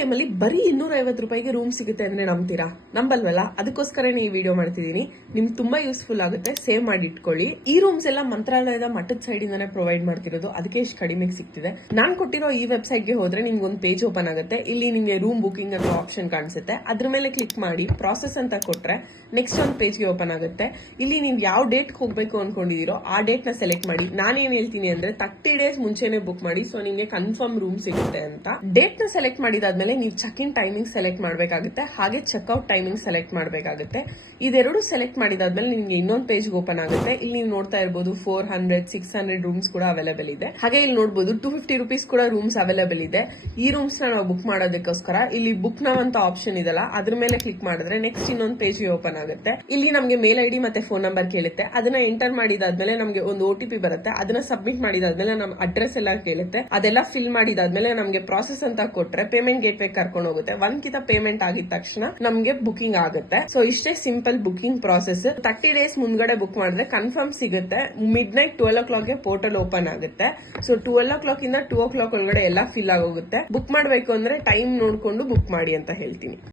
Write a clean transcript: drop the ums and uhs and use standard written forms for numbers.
PLM ಅಲ್ಲಿ ಬರೀ 250 ರೂಪಾಯಿಗೆ ರೂಮ್ ಸಿಗುತ್ತೆ ಅಂದ್ರೆ ನಂಬ್ತೀರಾ? ನಂಬಲ್ವಲ್ಲ. ಅದಕ್ಕೋಸ್ಕರನೇ ಈ ವಿಡಿಯೋ ಮಾಡ್ತಿದೀನಿ. ನಿಮ್ಗೆ ತುಂಬಾ ಯೂಸ್ಫುಲ್ ಆಗುತ್ತೆ, ಸೇವ್ ಮಾಡಿ ಇಟ್ಕೊಳ್ಳಿ. ಈ ರೂಮ್ಸ್ ಎಲ್ಲ ಮಂತ್ರಾಲಯದ ಮಠದ ಸೈಡ್ ಇಂದಾನೆ ಪ್ರೊವೈಡ್ ಮಾಡ್ತಿರೋದು, ಅದಕ್ಕೆ ಇಷ್ಟು ಕಡಿಮೆಗೆ ಸಿಗ್ತಿದೆ. ನಾನ್ ಕೊಟ್ಟಿರೋ ಈ ವೆಬ್ಸೈಟ್ ಗೆ ಹೋದ್ರೆ ನಿಮ್ಗೆ ಒಂದು ಪೇಜ್ ಓಪನ್ ಆಗುತ್ತೆ. ಇಲ್ಲಿ ನಿಮ್ಗೆ ರೂಮ್ ಬುಕಿಂಗ್ ಅನ್ನೋ ಆಪ್ಷನ್ ಕಾಣಿಸುತ್ತೆ. ಅದ್ರ ಮೇಲೆ ಕ್ಲಿಕ್ ಮಾಡಿ ಪ್ರಾಸೆಸ್ ಅಂತ ಕೊಟ್ರೆ ನೆಕ್ಸ್ಟ್ ಒಂದು ಪೇಜ್ ಗೆ ಓಪನ್ ಆಗುತ್ತೆ. ಇಲ್ಲಿ ನೀವು ಯಾವ ಡೇಟ್ ಹೋಗ್ಬೇಕು ಅನ್ಕೊಂಡಿದೀರೋ ಆ ಡೇಟ್ ನ ಸೆಲೆಕ್ಟ್ ಮಾಡಿ. ನಾನೇನ್ ಹೇಳ್ತೀನಿ ಅಂದ್ರೆ 30 ಡೇಸ್ ಮುಂಚೆನೆ ಬುಕ್ ಮಾಡಿ, ಸೊ ನಿಮ್ಗೆ ಕನ್ಫರ್ಮ್ ರೂಮ್ ಸಿಗುತ್ತೆ ಅಂತ. ಡೇಟ್ ನ ಸೆಲೆಕ್ಟ್ ಮಾಡಿದಾದ್ಮೇಲೆ ನೀವು ಚೆಕ್ ಇನ್ ಟೈಮಿಂಗ್ ಸೆಲೆಕ್ಟ್ ಮಾಡಬೇಕಾಗುತ್ತೆ, ಹಾಗೆ ಚೆಕ್ಔಟ್ ಟೈಮಿಂಗ್ ಸೆಲೆಕ್ಟ್ ಮಾಡಬೇಕಾಗುತ್ತೆ. ಇದೆರಡು ಸೆಲೆಕ್ಟ್ ಮಾಡಿದಾದ್ಮೇಲೆ ನಿಮ್ಗೆ ಇನ್ನೊಂದು ಪೇಜ್ ಓಪನ್ ಆಗುತ್ತೆ. ಇಲ್ಲಿ ನೀವು ನೋಡ್ತಾ ಇರಬಹುದು 400, 600 ರೂಮ್ಸ್ ಕೂಡ ಅವೈಲೇಬಲ್ ಇದೆ. ಹಾಗೆ ಇಲ್ಲಿ ನೋಡಬಹುದು 250 ರೂಪೀಸ್ ಕೂಡ ರೂಮ್ಸ್ ಅವೈಲೇಬಲ್ ಇದೆ. ಈ ರೂಮ್ಸ್ ನ ನಾವು ಬುಕ್ ಮಾಡೋದಕ್ಕೋಸ್ಕರ ಇಲ್ಲಿ ಬುಕ್ ನಾವ್ ಅಂತ ಆಪ್ಷನ್ ಇದೆಲ್ಲ, ಅದ್ರ ಮೇಲೆ ಕ್ಲಿಕ್ ಮಾಡಿದ್ರೆ ನೆಕ್ಸ್ಟ್ ಇನ್ನೊಂದು ಪೇಜ್ ಓಪನ್ ಆಗುತ್ತೆ. ಇಲ್ಲಿ ನಮಗೆ ಮೇಲ್ ಐಡಿ ಮತ್ತೆ ಫೋನ್ ನಂಬರ್ ಕೇಳುತ್ತೆ. ಅದನ್ನ ಎಂಟರ್ ಮಾಡಿದಾದ್ಮೇಲೆ ನಮಗೆ ಒಂದು OTP ಬರುತ್ತೆ. ಅದನ್ನ ಸಬ್ಮಿಟ್ ಮಾಡಿದಾದ್ಮೇಲೆ ನಮ್ಮ ಅಡ್ರೆಸ್ ಎಲ್ಲ ಕೇಳುತ್ತೆ. ಅದೆಲ್ಲ ಫಿಲ್ ಮಾಡಿದಾದ್ಮೇಲೆ ನಮಗೆ ಪ್ರಾಸೆಸ್ ಅಂತ ಕೊಟ್ರೆ ಪೇಮೆಂಟ್ ಗೇಟ್ ವೇ ಕರ್ಕೊಂಡು ಹೋಗುತ್ತೆ. ಒಂದ್ಕಿತ ಪೇಮೆಂಟ್ ಆಗಿದ ತಕ್ಷಣ ನಮ್ಗೆ ಬುಕಿಂಗ್ ಆಗುತ್ತೆ. ಸೊ ಇಷ್ಟೇ ಸಿಂಪಲ್ ಬುಕಿಂಗ್ ಪ್ರಾಸೆಸ್. 30 ಡೇಸ್ ಮುಂದ್ಗಡೆ ಬುಕ್ ಮಾಡಿದ್ರೆ ಕನ್ಫರ್ಮ್ ಸಿಗುತ್ತೆ. ಮಿಡ್-ನೈಟ್ 12 o'clock ಗೆ ಪೋರ್ಟಲ್ ಓಪನ್ ಆಗುತ್ತೆ. ಸೊ 12 o'clock ಇಂದ 2 o'clock ಒಳಗಡೆ ಎಲ್ಲ ಫಿಲ್ ಆಗೋಗುತ್ತೆ. ಬುಕ್ ಮಾಡಬೇಕು ಅಂದ್ರೆ ಟೈಮ್ ನೋಡ್ಕೊಂಡು ಬುಕ್ ಮಾಡಿ ಅಂತ ಹೇಳ್ತೀನಿ.